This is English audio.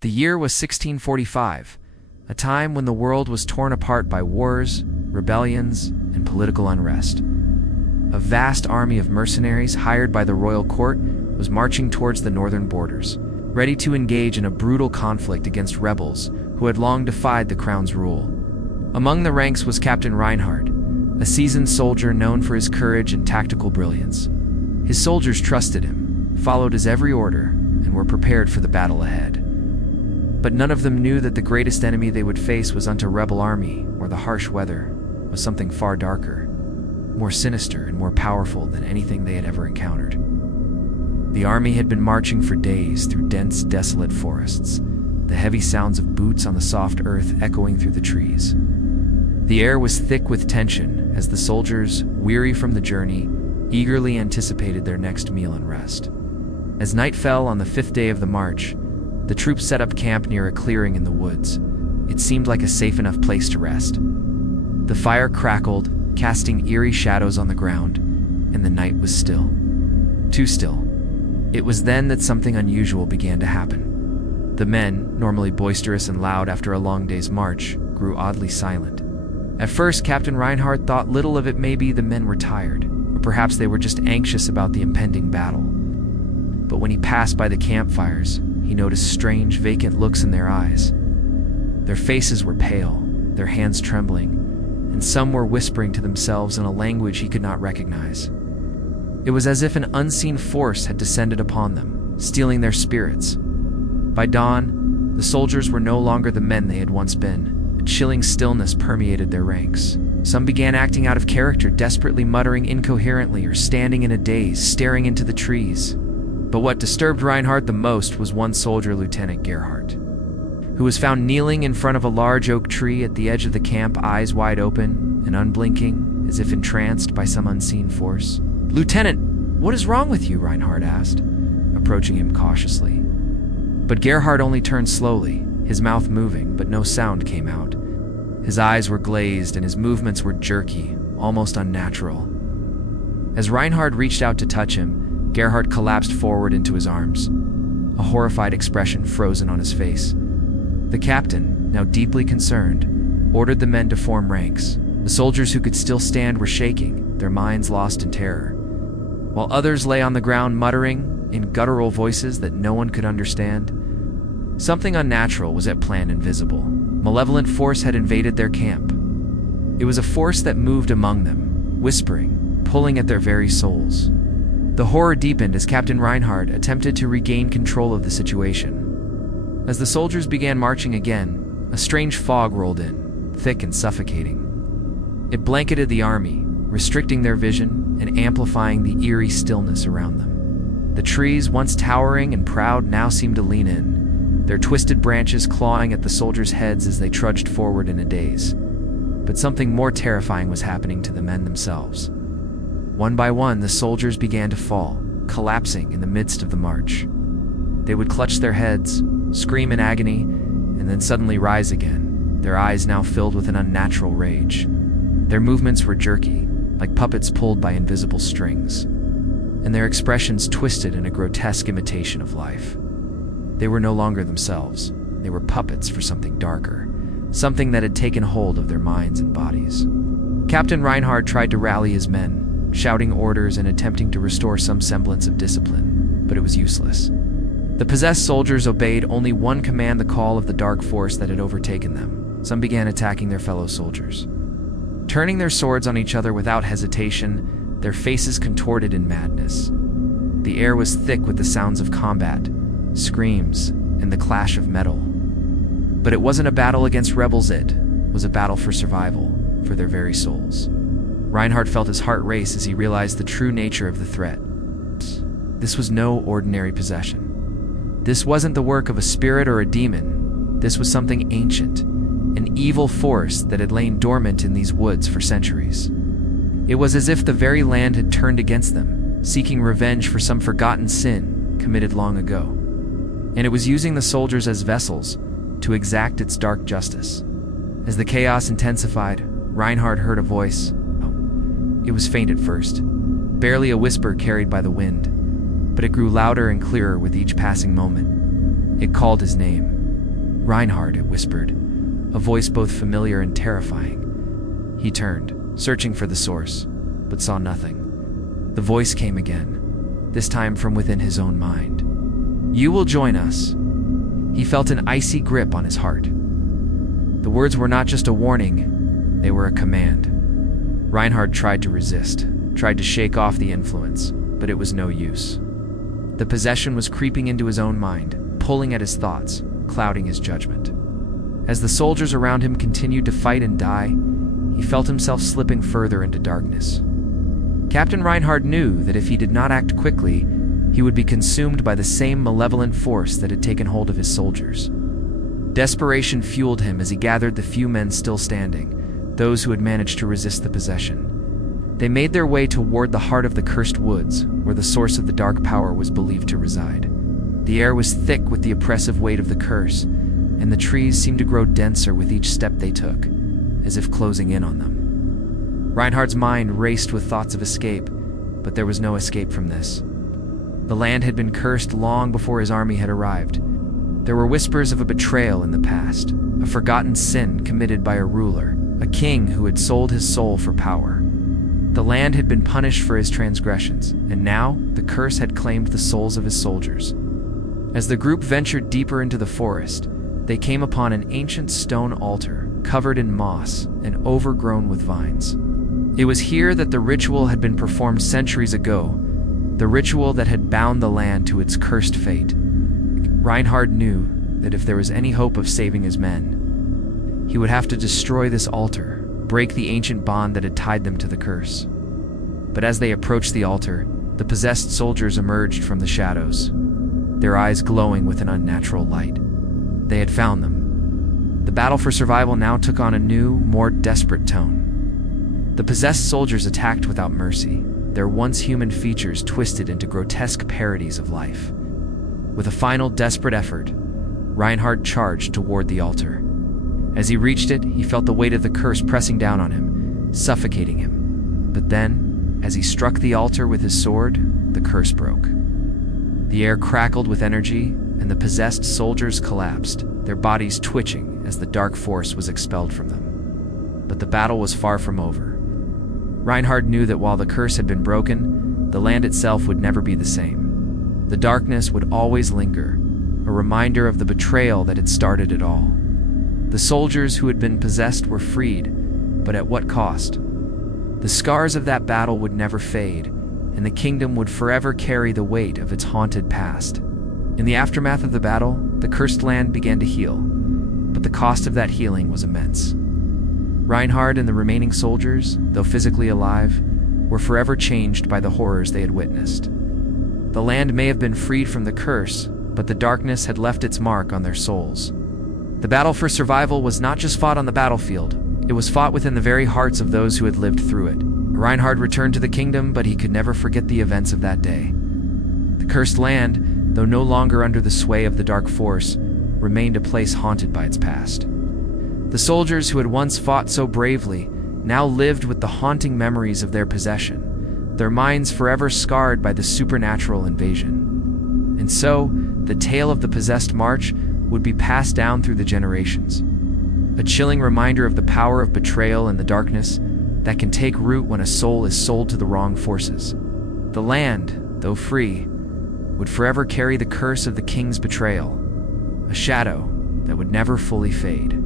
The year was 1645, a time when the world was torn apart by wars, rebellions, and political unrest. A vast army of mercenaries hired by the royal court was marching towards the northern borders, ready to engage in a brutal conflict against rebels who had long defied the crown's rule. Among the ranks was Captain Reinhard, a seasoned soldier known for his courage and tactical brilliance. His soldiers trusted him, followed his every order, and were prepared for the battle ahead. But none of them knew that the greatest enemy they would face wasn't a rebel army or the harsh weather, was something far darker, more sinister and more powerful than anything they had ever encountered. The army had been marching for days through dense, desolate forests, the heavy sounds of boots on the soft earth echoing through the trees. The air was thick with tension as the soldiers, weary from the journey, eagerly anticipated their next meal and rest. As night fell on the 5th day of the march, the troops set up camp near a clearing in the woods. It seemed like a safe enough place to rest. The fire crackled, casting eerie shadows on the ground, and the night was still. Too still. It was then that something unusual began to happen. The men, normally boisterous and loud after a long day's march, grew oddly silent. At first, Captain Reinhard thought little of it. Maybe the men were tired, or perhaps they were just anxious about the impending battle. But when he passed by the campfires, he noticed strange, vacant looks in their eyes. Their faces were pale, their hands trembling, and some were whispering to themselves in a language he could not recognize. It was as if an unseen force had descended upon them, stealing their spirits. By dawn, the soldiers were no longer the men they had once been. A chilling stillness permeated their ranks. Some began acting out of character, desperately muttering incoherently or standing in a daze, staring into the trees. But what disturbed Reinhard the most was one soldier, Lieutenant Gerhardt, who was found kneeling in front of a large oak tree at the edge of the camp, eyes wide open and unblinking, as if entranced by some unseen force. "Lieutenant, what is wrong with you?" Reinhard asked, approaching him cautiously. But Gerhardt only turned slowly, his mouth moving, but no sound came out. His eyes were glazed and his movements were jerky, almost unnatural. As Reinhard reached out to touch him, Gerhardt collapsed forward into his arms, a horrified expression frozen on his face. The captain, now deeply concerned, ordered the men to form ranks. The soldiers who could still stand were shaking, their minds lost in terror, while others lay on the ground muttering in guttural voices that no one could understand. Something unnatural was at play, invisible. Malevolent force had invaded their camp. It was a force that moved among them, whispering, pulling at their very souls. The horror deepened as Captain Reinhard attempted to regain control of the situation. As the soldiers began marching again, a strange fog rolled in, thick and suffocating. It blanketed the army, restricting their vision and amplifying the eerie stillness around them. The trees, once towering and proud, now seemed to lean in, their twisted branches clawing at the soldiers' heads as they trudged forward in a daze. But something more terrifying was happening to the men themselves. One by one, the soldiers began to fall, collapsing in the midst of the march. They would clutch their heads, scream in agony, and then suddenly rise again, their eyes now filled with an unnatural rage. Their movements were jerky, like puppets pulled by invisible strings, and their expressions twisted in a grotesque imitation of life. They were no longer themselves. They were puppets for something darker, something that had taken hold of their minds and bodies. Captain Reinhard tried to rally his men, shouting orders and attempting to restore some semblance of discipline, but it was useless. The possessed soldiers obeyed only one command, the call of the dark force that had overtaken them. Some began attacking their fellow soldiers, turning their swords on each other without hesitation, their faces contorted in madness. The air was thick with the sounds of combat, screams, and the clash of metal. But it wasn't a battle against rebels, it was a battle for survival, for their very souls. Reinhard felt his heart race as he realized the true nature of the threat. This was no ordinary possession. This wasn't the work of a spirit or a demon. This was something ancient, an evil force that had lain dormant in these woods for centuries. It was as if the very land had turned against them, seeking revenge for some forgotten sin committed long ago. And it was using the soldiers as vessels to exact its dark justice. As the chaos intensified, Reinhard heard a voice. It was faint at first, barely a whisper carried by the wind, but it grew louder and clearer with each passing moment. It called his name, "Reinhard," it whispered, a voice both familiar and terrifying. He turned, searching for the source, but saw nothing. The voice came again, this time from within his own mind. "You will join us." He felt an icy grip on his heart. The words were not just a warning, they were a command. Reinhard tried to resist, tried to shake off the influence, but it was no use. The possession was creeping into his own mind, pulling at his thoughts, clouding his judgment. As the soldiers around him continued to fight and die, he felt himself slipping further into darkness. Captain Reinhard knew that if he did not act quickly, he would be consumed by the same malevolent force that had taken hold of his soldiers. Desperation fueled him as he gathered the few men still standing, those who had managed to resist the possession. They made their way toward the heart of the cursed woods, where the source of the dark power was believed to reside. The air was thick with the oppressive weight of the curse, and the trees seemed to grow denser with each step they took, as if closing in on them. Reinhard's mind raced with thoughts of escape, but there was no escape from this. The land had been cursed long before his army had arrived. There were whispers of a betrayal in the past, a forgotten sin committed by a ruler, a king who had sold his soul for power. The land had been punished for his transgressions, and now the curse had claimed the souls of his soldiers. As the group ventured deeper into the forest, they came upon an ancient stone altar covered in moss and overgrown with vines. It was here that the ritual had been performed centuries ago, the ritual that had bound the land to its cursed fate. Reinhard knew that if there was any hope of saving his men, he would have to destroy this altar, break the ancient bond that had tied them to the curse. But as they approached the altar, the possessed soldiers emerged from the shadows, their eyes glowing with an unnatural light. They had found them. The battle for survival now took on a new, more desperate tone. The possessed soldiers attacked without mercy, their once human features twisted into grotesque parodies of life. With a final desperate effort, Reinhard charged toward the altar. As he reached it, he felt the weight of the curse pressing down on him, suffocating him. But then, as he struck the altar with his sword, the curse broke. The air crackled with energy, and the possessed soldiers collapsed, their bodies twitching as the dark force was expelled from them. But the battle was far from over. Reinhard knew that while the curse had been broken, the land itself would never be the same. The darkness would always linger, a reminder of the betrayal that had started it all. The soldiers who had been possessed were freed, but at what cost? The scars of that battle would never fade, and the kingdom would forever carry the weight of its haunted past. In the aftermath of the battle, the cursed land began to heal, but the cost of that healing was immense. Reinhard and the remaining soldiers, though physically alive, were forever changed by the horrors they had witnessed. The land may have been freed from the curse, but the darkness had left its mark on their souls. The battle for survival was not just fought on the battlefield, it was fought within the very hearts of those who had lived through it. Reinhard returned to the kingdom, but he could never forget the events of that day. The cursed land, though no longer under the sway of the dark force, remained a place haunted by its past. The soldiers who had once fought so bravely now lived with the haunting memories of their possession, their minds forever scarred by the supernatural invasion. And so, the tale of the possessed march would be passed down through the generations, a chilling reminder of the power of betrayal and the darkness that can take root when a soul is sold to the wrong forces. The land, though free, would forever carry the curse of the king's betrayal, a shadow that would never fully fade.